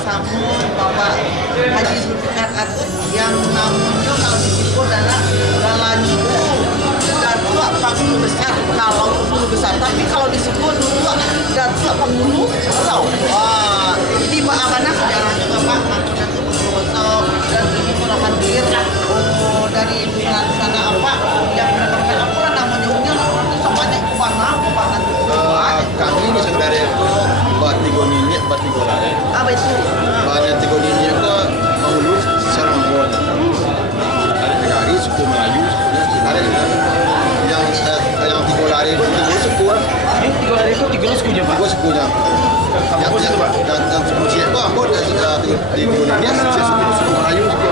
Samun Bapak Haji Zulfikar Atun yang namanya kalau disebut adalah Galanyu Datuk Panggulu Besar. Kalau Panggulu Besar, tapi kalau disebut dulu Datuk Panggulu Besar. Wah, ini bagaimana sejarah juga Pak Datuk Panggulu Besar dan ini para hadir dari sana apa yang mendapatkan apa namanya semuanya kebangan kami ini sebenarnya itu Batigo Nini, Batigo Lare. apa itu? Batigo Nini itu Paulus secara Mongol. Ada negari suku Melayu, ada yang Tigo Lare itu tiga suku. Ini Tigo Lare itu tiga sukunya Pak. Tiga sukunya. Apa itu Pak? Dan suku Cina itu aku Tigo Nini suku Melayu, suku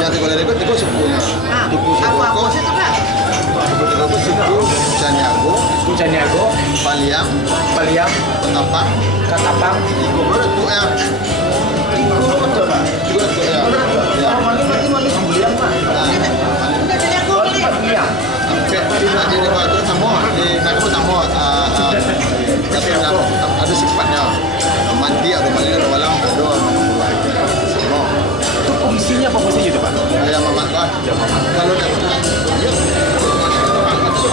yang Tigo Lare itu tiga sukunya. Apa sih itu Pak? Suku Caniago, Suku Caniago, Paliam, Ketapang, Katapang, Tigo itu ya. Tigo itu Pak. Tigo itu ya. Ya. Berarti manis sembulian Pak. Iya. Jadi itu sama di Nago sama tapi ada sifatnya mandi atau mandi atau walang ada sama. Itu fungsinya apa fungsinya itu Pak? Ayam mamak lah. Kalau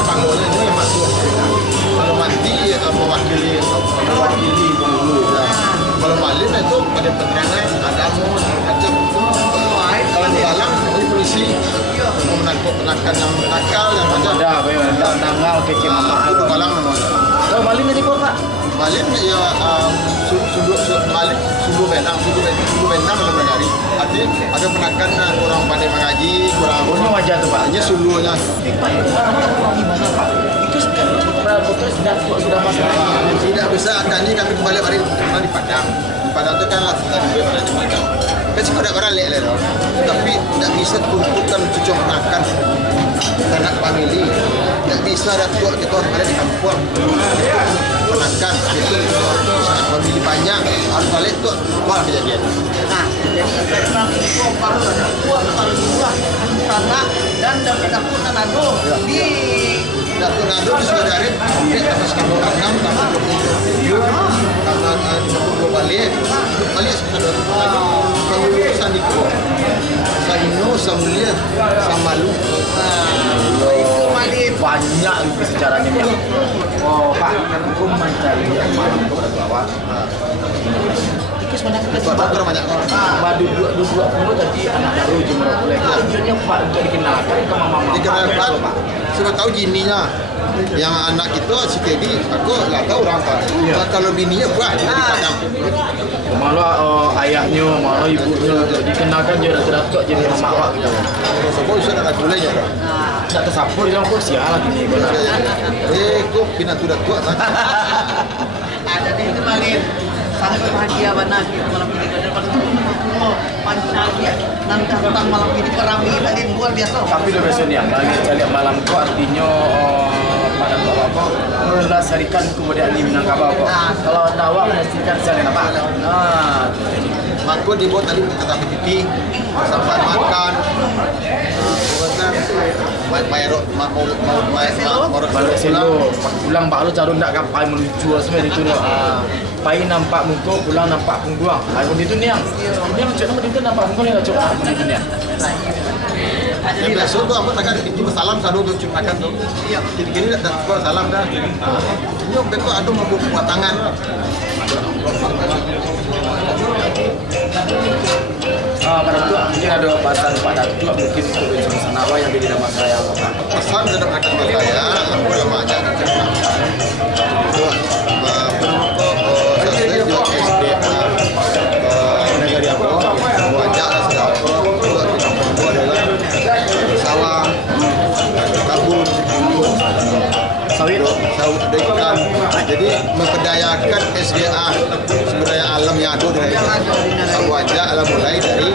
panggolnya ini yang masuk. Kalau mandi mewakili penghulu. Ya. Kalau malin itu pada penerangan ada macam. Kalau di dalam ini polisi menakan yang nakal yang macam. Ada tanggal kecil mama. Itu kalang namanya. Kalau malin tadi Pak? Malin ya sumbu benang dalam negari. Artinya ada penakan kurang pandai mengaji, kurang. Punya wajah tuh Pak. Hanya sulunya. Gimana Pak? Itu sudah masalah. Tidak bisa kami kembali hari di Padang. Di Padang itu kan latihan gue pada di Padang. Kan sih ada orang leleh loh. Tapi tidak bisa tuntutan cucu makan anak famili. Tidak bisa ada tua kita orang ada di kampung. Penakan itu anak famili banyak. Harus balik tuh wah kejadian. Nah, baru ada sana dan dapur Nado di Dapur Nado di Saudari di atas kampung 6 tambah 27 tambah 20 balik kalau Sandiko Saino Samulia Samalu itu Malin. Banyak itu sejarahnya ya. Oh Pak, aku mencari yang malam ke bawah. Itu sebenarnya kita banyak orang. Badu dua puluh tadi anak baru jumlah boleh. Tujuannya Pak untuk dikenalkan ke mama-mama. Dikenalkan, sudah tahu jininya. Yang anak itu si Teddy, aku nggak tahu orang Pak. Nah, kalau bininya buat di Padang. Malah ayahnya, malah ibunya dikenalkan dia datuk jadi mama awak gitu. Sebab sudah ada gulanya. Tak tersapu dia aku sial gini. Kok pindah sudah tua kan? Ada di itu Malin. Sangat bahagia benar gitu malam ini depan semua pancagia nanti tentang malam ini kerami Malin luar biasa. Tapi udah biasanya bagi cari malam itu artinya pada bapak melestarikan kebudayaan di Minangkabau. Kalau dakwah melestarikan jalan apa? Nah, Aku dibuat tadi kata pipi sampai makan. balik selo pulang pak lu carun tak kapai melucu semua itu no. Pai nampak muka pulang nampak pungguang. Aku itu nih yang lucu nama itu nampak muka yang lucu itu nih. Yang biasa tuh aku takkan itu salam sadu tuh cuma makan tuh. Iya. Jadi gini dah salam dah. Ini betul ada mau buat tangan. Pada itu mungkin ada pesan Pak Datuk mungkin untuk Sanawa yang beda sama saya Pak. Pesan dari mereka saya, aku lama aja cerita. Bentuk saya juga SDA negara apa? Wajah sudah aku adalah sawah, kabut, Sawit, ikan. Jadi memperdayakan SDA sumber daya alam yang ada dari wajah alam mulai dari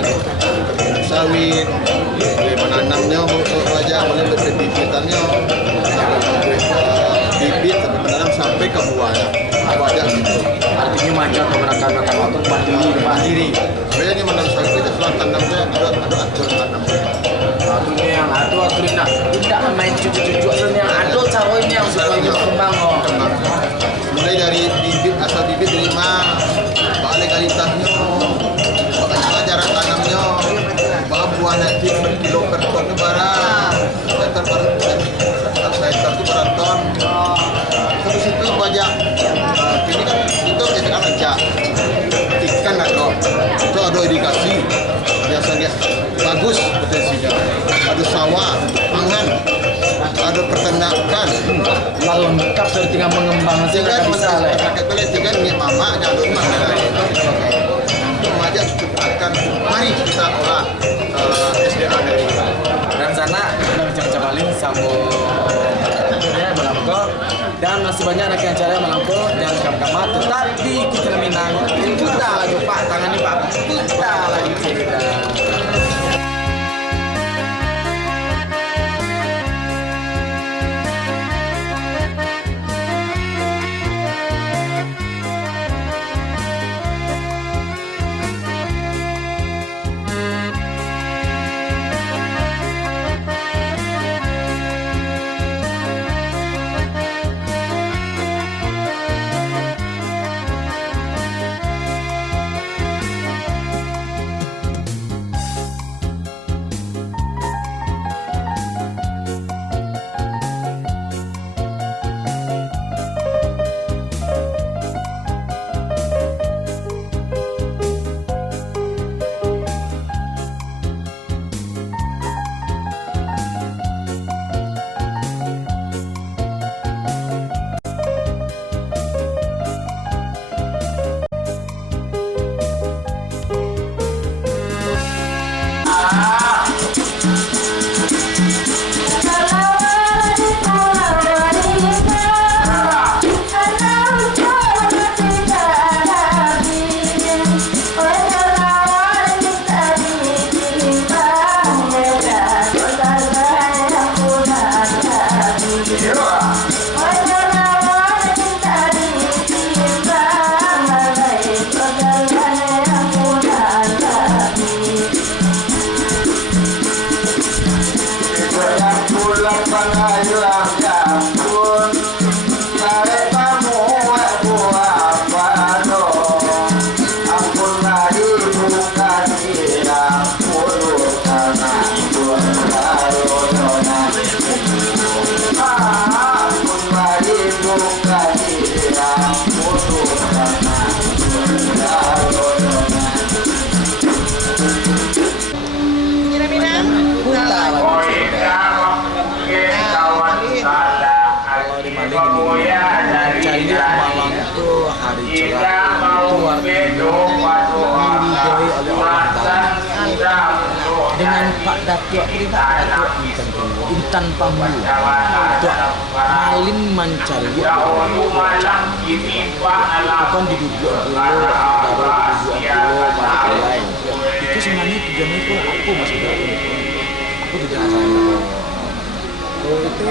sawit, menanamnya wajah mulai berbibitannya, bibit menanam sampai ke buahnya. Wajah gitu. artinya macam kebenaran waktu mandiri. Sebenarnya ini menanam sawit itu setelah tanamnya ada aturan tanamnya. Aturan yang ada aturan nak tidak main cucu-cucu aturan yang ada caranya yang supaya berkembang. Mulai dari bibit asal bibit terima balik kali saya itu penonton. Terus itu banyak. Ini kan itu kita kan aja ikan ada, itu ada indikasi biasanya bagus potensinya. Ada sawah, pangan, ada peternakan. Lalu lengkap dari tinggal mengembangkan sih nggak bisa lah. Pakai boleh tinggal nih mama ada rumah itu aja akan mari kita olah SDA dari Dan sana kita bincang paling sambung ya melangkau dan masih banyak lagi acara yang melangkau dan kamar tetap di Kita Minang. Kita lagi Pak tangani Pak. Kita lagi cerita. Dengan Pak Datuk ini Pak Datuk Intan Pamulu Datuk Malin Mancari bukan diduduk dulu baru diduduk dulu baru lain itu sebenarnya tujuannya itu aku masih tahu aku tidak tahu. Oh itu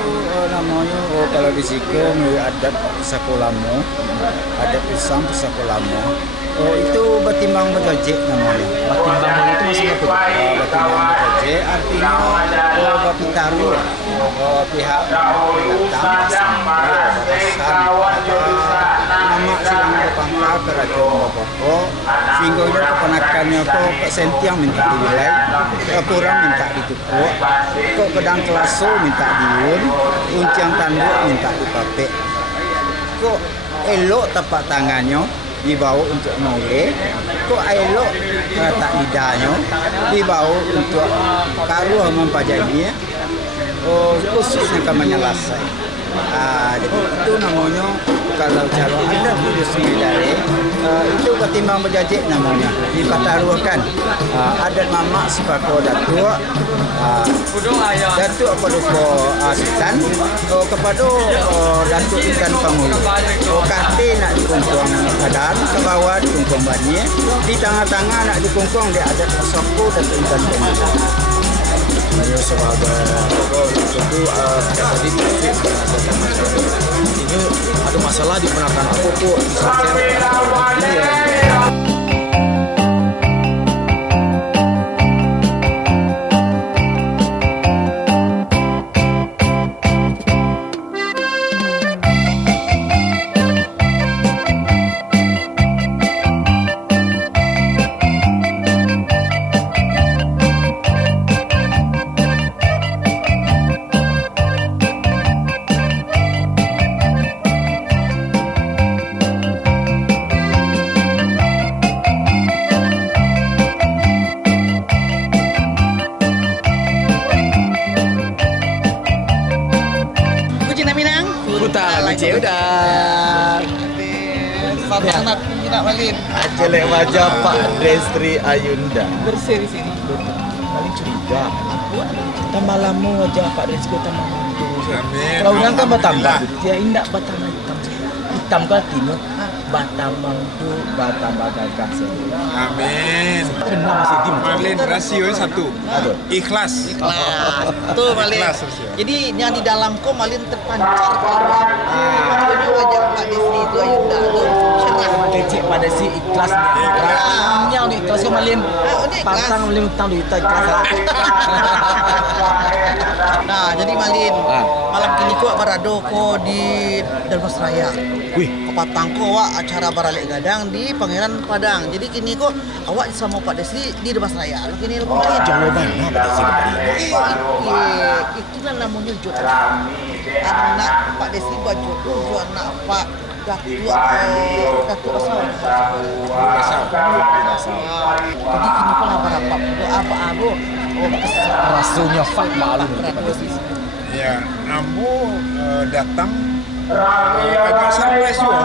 namanya kalau di Siko adat Sakolamo, adat Islam Sakolamo. Oh itu batimbang berjojek namanya. Batimbang itu maksudnya apa? Batimbang berjojek artinya bapitaru pihak datang nama silang berpangkal kerajaan Bapoko sehingga itu keponakannya kok sentiang minta diwilayah kurang minta ditukuk kok kedang kelaso minta diun unciang tanduk minta dipapek kok elok tapak tangannya dibawa untuk noleh kok elok letak lidahnya dibawa untuk karuh mempajainya khususnya kamarnya lasai. Jadi itu namanya kalau cara ada di Semedare itu ketimbang berjajik namanya dipataruhkan adat mamak sepako datuk datuk kepada Sultan kepada datuk Intan Pamulu kate nak dikungkung adan ke bawah dikungkung bani di tengah-tengah nak dikungkung dia adat soko datuk Intan Pamulu. Saya sebagai tentu tadi ini ada masalah di penataan aku kok Udah. Sana tidak Malin. Jelek wajah Pak Destri Ayunda. Bersih di sini. Paling curiga. Tambah lama wajah Pak Destri tambah mandu. Amin. Kalau orang kan bertambah, Alhamdulillah. dia indak batang hitam. Hitam kan timur, batang mandu, batang gagah. Amin. Kena masih tim. Malin rasionya satu. Aduh. Ikhlas. Ikhlas. Tuh Malin. Ikhlas harus ya. Jadi yang di dalam kok Malin terpancar keluar. Makanya wajah Pak Destri itu Ayunda tuh cerah. Kecik pada si ikhlas ni. Ikhlasnya ni ikhlas ke Malin. Ini ikhlas. Patang Malin hutang duit ikhlas. Nah, jadi Malin, malam kini kok berado ko di Dalmas Raya. Wih, Ko patang ko awak acara baralik gadang di Pangeran Padang. Jadi kini kok awak sama Pak Destri di Dalmas Raya. Lalu kini lu Malin. jauh mana pada si Itulah namanya jodoh. Anak Pak Destri buat jodoh, anak Pak Datu Jadi kini kok apa abu rasanya fak malu. Ya, Ambo datang agak surprise juga.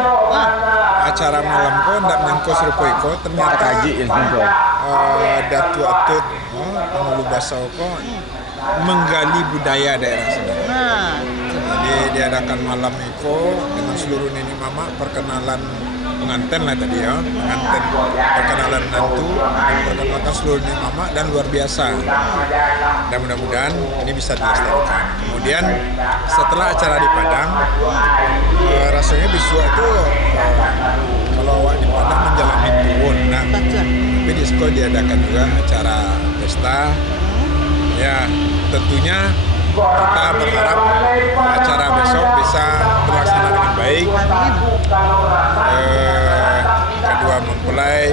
Acara malam ko ndak nyangko serupoi ko ternyata Kaji yang kumpul. Datu Atut Penghulu Basau ko menggali budaya daerah sini. Nah, Jadi diadakan malam itu dengan seluruh nenek mama perkenalan pengantin lah tadi ya, pengantin perkenalan nantu, perkenalkan seluruh nenek mama dan luar biasa. Dan mudah-mudahan ini bisa dilestarikan. Kemudian setelah acara di Padang, rasanya besok itu kalau awak di Padang menjalani turun. Nah, betul. tapi di sekolah diadakan juga acara pesta. Ya, tentunya kita berharap acara besok bisa terlaksana dengan baik. Kedua mempelai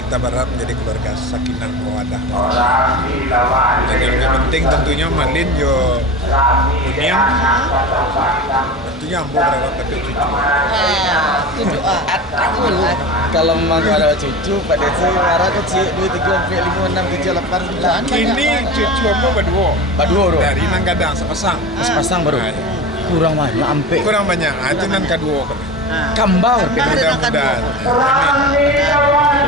kita berharap menjadi keluarga sakinah mawaddah warahmah. Dan yang lebih penting tentunya Malin yo dunia tentunya Ambo berharap dapat cucu. Itu doa. Kalau memang ada cucu, Pak Destri marah kecil 2, 3, 4, 5, 6, 7, 8, 9. Kini cucu Ambo berdua. Berdua, bro. Dari Nanggadang sepasang. Sepasang baru. Nah, Kurang banyak, ampe. kurang banyak. Itu nan kedua kan. Kambar. Mudah-mudahan. Harapan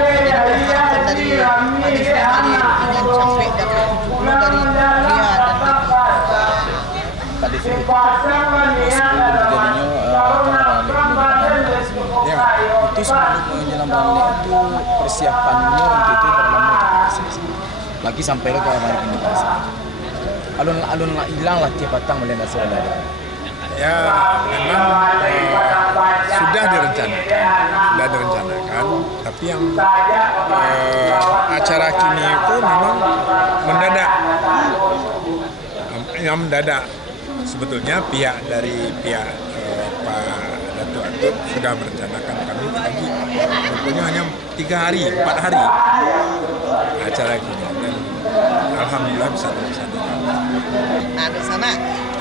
dari Pak Destri Malin ingin sampai dapat 70 dari Ria dan Mati. Pak Destri. Jadinya Ya. itu sebelum menjelang balik itu persiapannya untuk itu berlama lagi sampai ke kamar ini alun lah hilang lah tiap batang melihat hasil ada Ya, memang sudah direncanakan, tapi yang acara kini itu memang mendadak. Yang mendadak sebetulnya pihak Pak Datu Atut sudah merencanakan kami lagi pokoknya hanya 3 hari, 4 hari acara kini dan alhamdulillah bisa terlaksana. Nah, di sana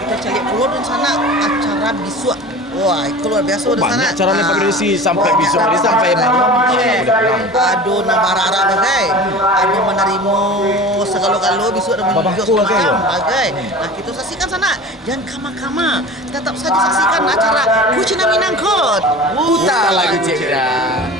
kita cari pulau di sana acara bisua. Wah, itu luar biasa di sana. banyak caranya Pak Destri sampai besok hari sampai malam. Aduh, nambah rara bagai. Aduh, menerima segala-gala besok dan menunjuk Babakku bagai, semalam ya? bagai. Nah, kita saksikan sana. Jangan kama-kama. Tetap saja saksikan acara Kucina Minangkot. Putar lagi cik dah.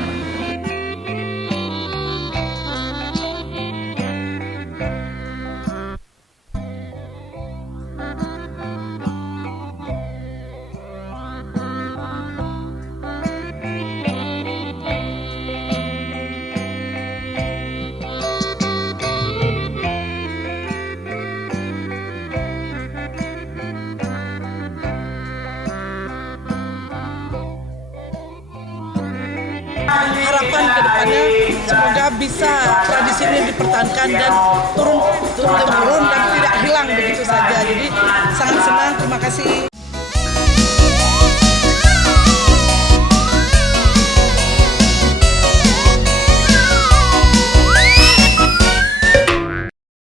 Harapan ke depannya semoga bisa tradisi ini dipertahankan dan turun temurun dan tidak hilang begitu saja. Jadi sangat senang, terima kasih.